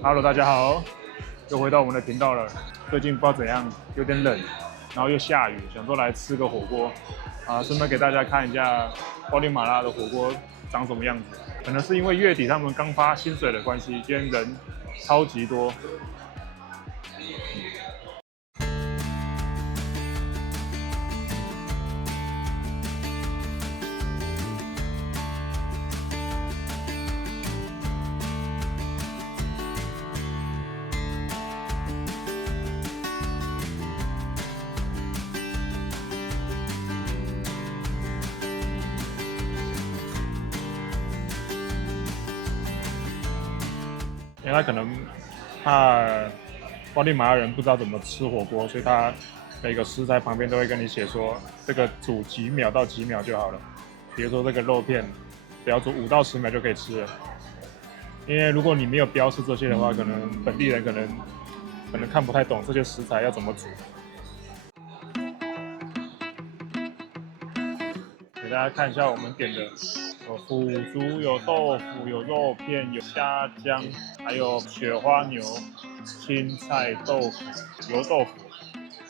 Hello，大家好，又回到我们的频道了。最近不知道怎样，有点冷，然后又下雨，想说来吃个火锅啊，顺便给大家看一下瓜地马拉的火锅长什么样子。可能是因为月底他们刚发薪水的关系，今天人超级多。因为他可能怕瓜地马拉人不知道怎么吃火锅，所以他每个食材旁边都会跟你写说这个煮几秒到几秒就好了。比如说这个肉片，只要煮5到10秒就可以吃了。因为如果你没有标示这些的话，可能本地人可能看不太懂这些食材要怎么煮。给大家看一下我们点的，有腐竹、有豆腐、有肉片、有虾浆，还有雪花牛、青菜豆腐、油豆腐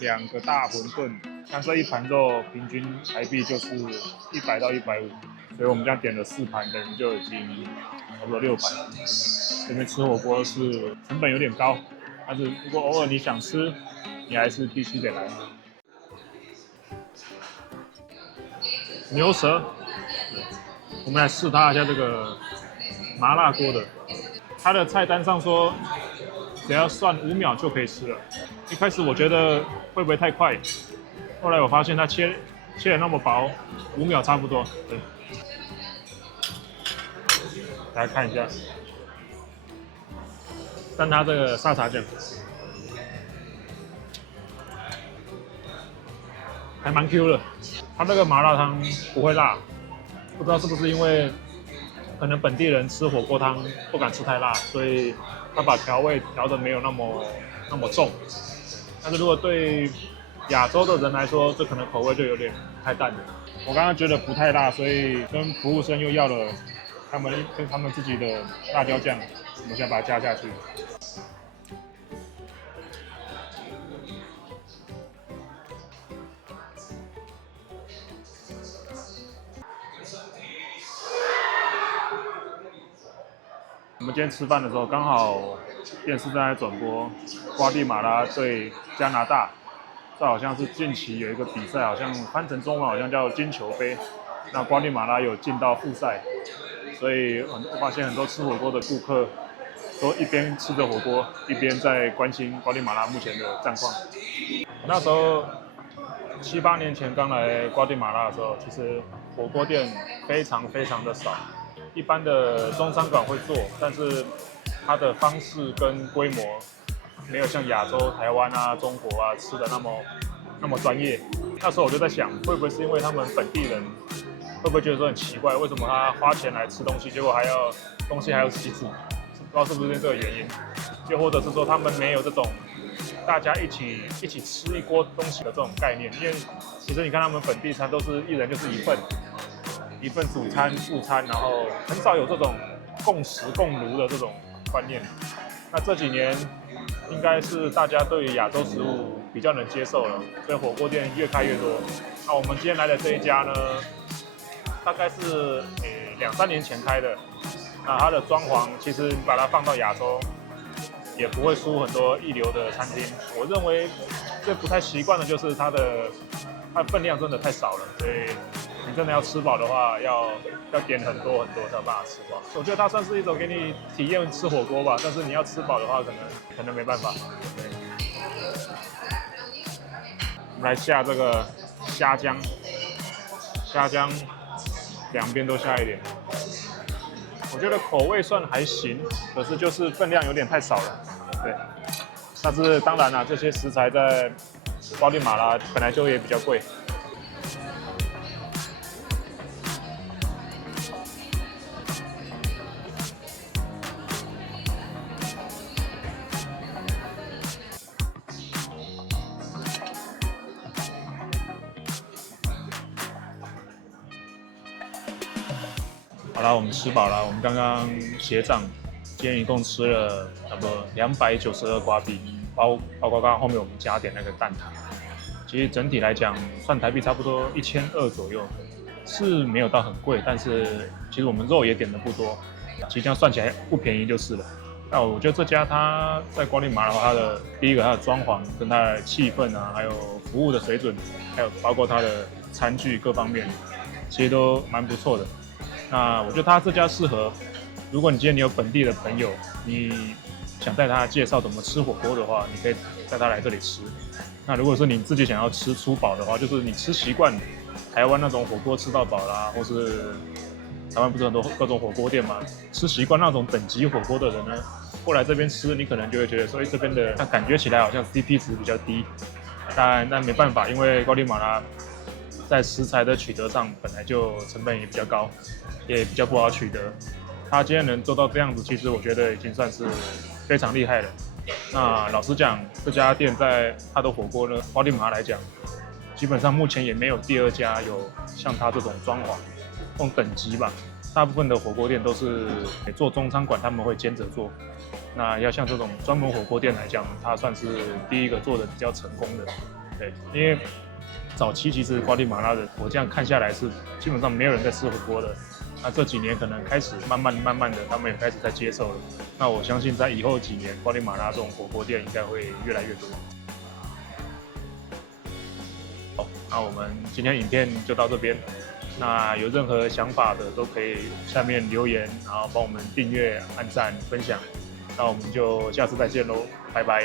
，2个大馄饨。像这一盘肉平均台币就是100到150，所以我们这样点了4盘，等于就已经差不多600。这边吃火锅是成本有点高，但是如果偶尔你想吃，你还是必须得来。牛舌，我们来试它一下这个麻辣锅的。它的菜单上说，只要算5秒就可以吃了。一开始我觉得会不会太快，后来我发现它切得那么薄，5秒差不多。对，大家看一下，但它这个沙茶酱还蛮 Q 的。它那个麻辣汤不会辣，不知道是不是因为可能本地人吃火锅汤不敢吃太辣，所以他把调味调的没有那么重。但是如果对亚洲的人来说，这可能口味就有点太淡了。我刚刚觉得不太辣，所以跟服务生又要了他们自己的辣椒酱，我们现在把它加下去。我们今天吃饭的时候，刚好电视正在转播瓜地马拉对加拿大，这好像是近期有一个比赛，好像翻成中文好像叫金球杯。那瓜地马拉有进到复赛，所以我发现很多吃火锅的顾客都一边吃着火锅，一边在关心瓜地马拉目前的战况。那时候7、8年前刚来瓜地马拉的时候，其实火锅店非常的少。一般的中餐馆会做，但是它的方式跟规模没有像亚洲、台湾啊、中国啊吃的那么专业。那时候我就在想，会不会是因为他们本地人会不会觉得说很奇怪，为什么他花钱来吃东西，结果东西还要自己煮？不知道是不是这个原因，又或者是说他们没有这种大家一起吃一锅东西的这种概念。因为其实你看他们本地餐都是一人就是一份主餐、副餐，然后很少有这种共食共炉的这种观念。那这几年应该是大家对于亚洲食物比较能接受了，所以火锅店越开越多。那我们今天来的这一家呢，大概是2、3年前开的。那它的装潢其实把它放到亚洲，也不会输很多一流的餐厅。我认为最不太习惯的就是它的分量真的太少了，所以你真的要吃饱的话，要点很多才有办法吃饱。我觉得它算是一种给你体验吃火锅吧，但是你要吃饱的话，可能没办法。对，我们来下这个虾浆2边都下一点。我觉得口味算还行，可是就是分量有点太少了。对，但是当然啦，这些食材在瓜地马拉本来就也比较贵。好了，我们吃饱了。我们刚刚结账，今天一共吃了差不多292瓜币，包括刚刚后面我们加点那个蛋挞。其实整体来讲，算台币差不多1200左右，是没有到很贵，但是其实我们肉也点的不多，其实这样算起来不便宜就是了。那我觉得这家它在瓜地马拉的话，它的第一个它的装潢跟它的气氛啊，还有服务的水准，还有包括它的餐具各方面，其实都蛮不错的。那我觉得它这家适合，如果你今天你有本地的朋友，你想带他介绍怎么吃火锅的话，你可以带他来这里吃。那如果说你自己想要吃粗饱的话，就是你吃习惯台湾那种火锅吃到饱啦，或是台湾不是很多各种火锅店嘛，吃习惯那种等级火锅的人呢，过来这边吃，你可能就会觉得说，这边的它感觉起来好像 CP 值比较低。但没办法，因为瓜地马拉在食材的取得上本来就成本也比较高，也比较不好取得。他今天能做到这样子，其实我觉得已经算是非常厉害了。那老实讲，这家店在它的火锅呢，瓜地马拉来讲，基本上目前也没有第二家有像它这种装潢、这种等级吧。大部分的火锅店都是做中餐馆，他们会兼着做。那要像这种专门火锅店来讲，它算是第一个做的比较成功的。对，因为早期其实瓜地马拉的，我这样看下来是基本上没有人在吃火锅的。那这几年可能开始慢慢的，他们也开始在接受了。那我相信在以后几年，瓜地马拉这种火锅店应该会越来越多。好，那我们今天影片就到这边。那有任何想法的都可以下面留言，然后帮我们订阅、按赞、分享。那我们就下次再见喽，拜拜。